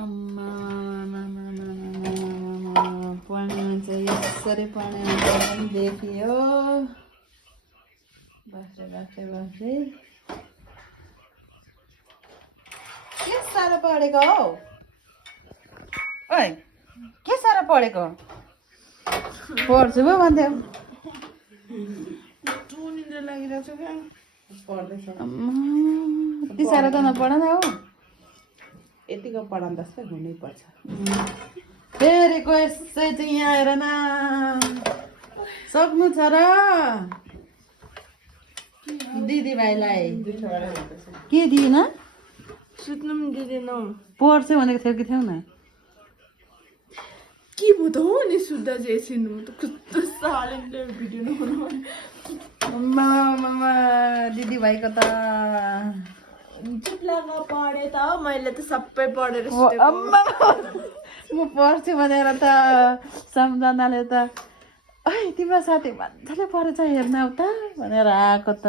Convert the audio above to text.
अम्मा पढ्ने मान्छे यसरी पढ्ने मान्छे पनि देखियो बस्दै के साह्रो पढेको हौ ओइ के साह्रो पढेको पढ्छु पो भन्थ्यो यति साह्रो त नपढ न हौ यतिको पढाउँदा जस्तै हुनै पर्छ फेरिको यसै चाहिँ यहाँ आएर न सक्नु छ र दिदीभाइलाई के दिएन सुत्नु पनि दिँदैन पढ्छु भनेको थियो कि थियौ न के भयो त हो नि सुत्दा चाहिँ एकछिन त कस्तो साइलेन्ट भिडियो मामा दिदीभाइको त चिप्लामा पढेँ त मैले त सबै पढेर अम्मा म पढ्छु भनेर त सम्झनाले त ऐ तिम्रो साथी मजाले पढेछ हेर्न उता भनेर आएको त